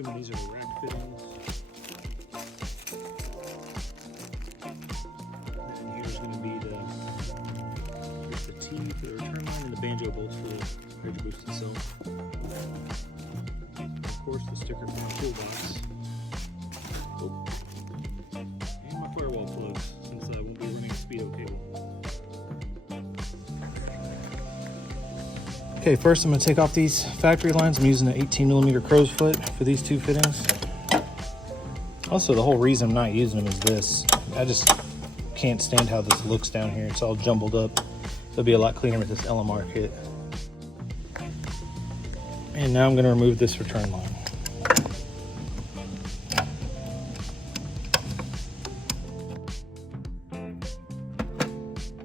assuming these are rack fittings. And here's going to be the T for the return line and the banjo bolts for the Hydroboost itself. And of course, the sticker from the toolbox. Oh. And my firewall plugs, since I won't be running a speedo cable. Okay, first I'm going to take off these factory lines. I'm using an 18mm crow's foot for these two fittings. Also, the whole reason I'm not using them is this. I just can't stand how this looks down here. It's all jumbled up. It'll be a lot cleaner with this LMR kit. And now I'm going to remove this return line.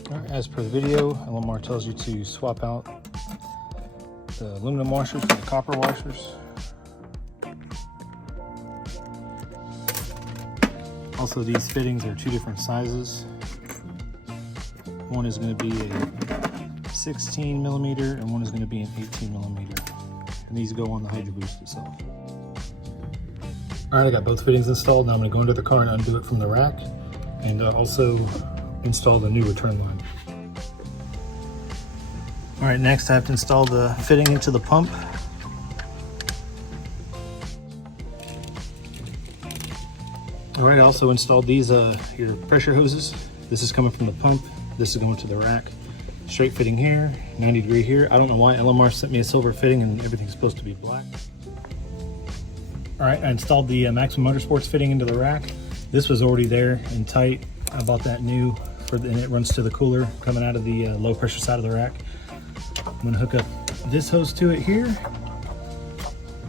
All right, as per the video, LMR tells you to swap out the aluminum washers for the copper washers. Also, these fittings are two different sizes. One is going to be a 16mm and one is going to be an 18mm. And these go on the Hydroboost itself. Alright, I got both fittings installed. Now I'm going to go into the car and undo it from the rack and also install the new return line. All right, next I have to install the fitting into the pump. All right, I also installed these your pressure hoses. This is coming from the pump. This is going to the rack. Straight fitting here, 90 degree here. I don't know why LMR sent me a silver fitting and everything's supposed to be black. All right, I installed the Maximum Motorsports fitting into the rack. This was already there and tight. I bought that new and it runs to the cooler coming out of the low pressure side of the rack. I'm gonna hook up this hose to it here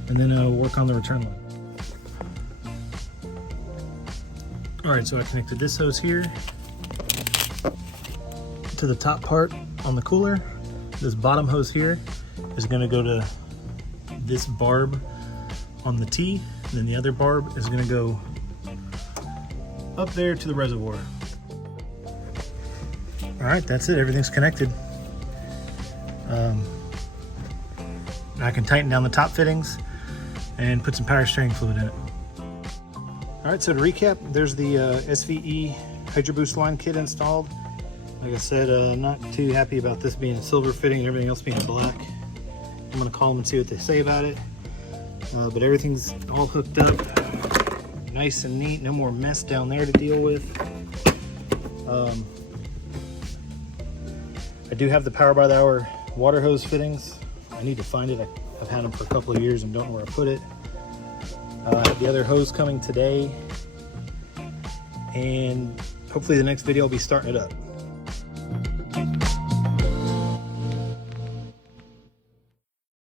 and then work on the return line. All right, so I connected this hose here to the top part on the cooler. This bottom hose here is gonna go to this barb on the T, and then the other barb is gonna go up there to the reservoir. All right, that's it, everything's connected. I can tighten down the top fittings and put some power steering fluid in it. All right, so to recap, there's the SVE Hydroboost line kit installed. Like I said, I'm not too happy about this being a silver fitting and everything else being black. I'm gonna call them and see what they say about it. But everything's all hooked up, nice and neat, no more mess down there to deal with. I do have the power by the hour water hose fittings. I need to find it. I've had them for a couple of years and don't know where I put it. The other hose coming today, and hopefully the next video I'll be starting it up.